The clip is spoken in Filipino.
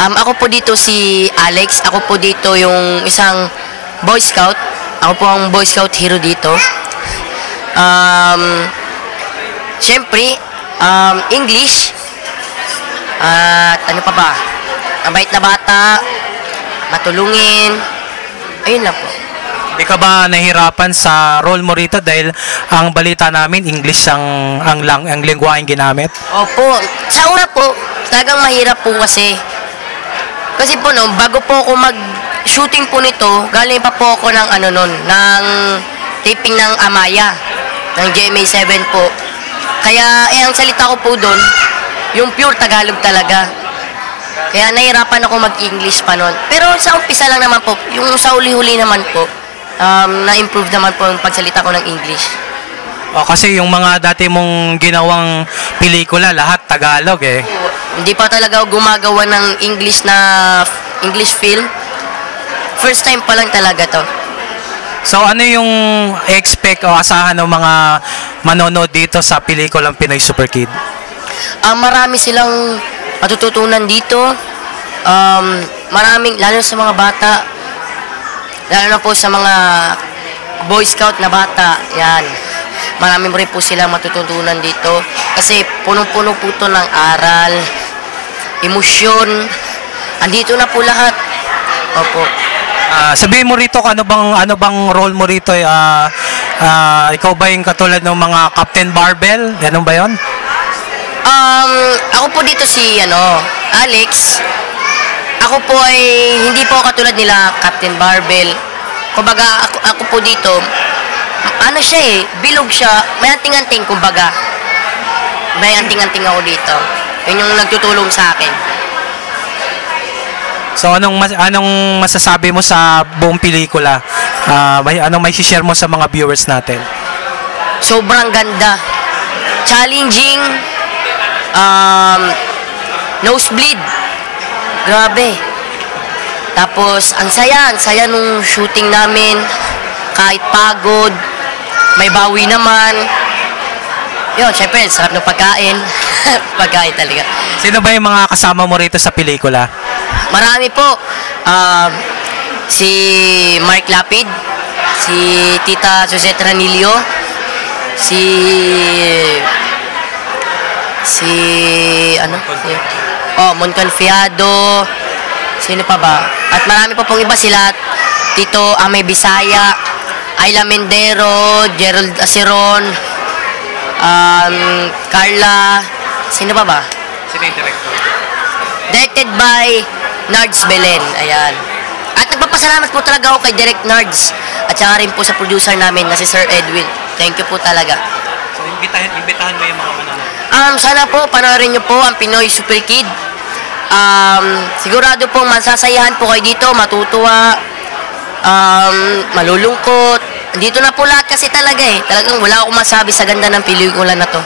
Ako po dito si Alex. Ako po dito yung isang Boy Scout. Ako po ang Boy Scout hero dito. Siyempre, English. At ano pa ba? Mabait na bata. Matulungin. Ayun lang po. Hindi ka ba nahirapan sa role mo rito dahil ang balita namin English ang lengguwaheng ginamit? Opo. Sa una po, talagang mahirap po kasi. Kasi po no, bago po ako mag-shooting po nito, galing pa po ako ng ng taping ng Amaya, ng GMA7 po. Kaya ang salita ko po doon, yung pure Tagalog talaga. Kaya nahirapan ako mag-English pa noon. Pero sa umpisa lang naman po, yung sa huli-huli naman po, na-improve naman po yung pagsalita ko ng English. O, kasi yung mga dati mong ginawang pelikula, lahat Tagalog eh. Hindi pa talaga ako gumagawa ng English film. First time pa lang talaga to. So ano yung expect o asahan ng mga manonood dito sa pelikulang Pinoy Super Kid? Marami silang matututunan dito. Maraming, lalo sa mga bata, lalo na po sa mga Boy Scout na bata, yan. Marami rin po silang matututunan dito. Kasi punong-puno po ito ng aral, emosyon. Andito na po lahat. Opo. Sabihin mo rito, ano bang role mo rito? Ikaw ba yung katulad ng mga Captain Barbell? Ganun ba yun? Ako po dito si Alex. Ako po ay hindi po katulad nila Captain Barbell. Kumbaga ako po dito, siya bilog siya, may anting-anting kumbaga. May anting-anting ako dito. Yun yung nagtutulong sa akin. So anong masasabi mo sa buong pelikula? Anong may share mo sa mga viewers natin? Sobrang ganda. Challenging. Nosebleed. Grabe. Tapos ang saya nung shooting namin. Kahit pagod, may bawi naman. Yun, syempre, sarap ng pagkain. Pagkain talaga. Sino ba yung mga kasama mo rito sa pelikula? Marami po. Si Mark Lapid, si Tita Suzette Ranillo, Mon Confiado, sino pa ba? At marami pa pong iba sila, Tito Amay Bisaya, Ayla Mendero, Gerald Aceron, Carla, sino pa ba? Sino yung director? Directed by Nards Belen, ayan. At nagpapasalamat po talaga ako kay Direct Nards at saka rin po sa producer namin na si Sir Edwin. Thank you po talaga. So, imbitahan mo yung mga manonood. Sana po, panoorin nyo po ang Pinoy Super Kid. Sigurado po masasayahan po kayo dito, matutuwa, malulungkot. Dito na po lahat kasi talaga Talagang wala akong masabi sa ganda ng pelikula na to.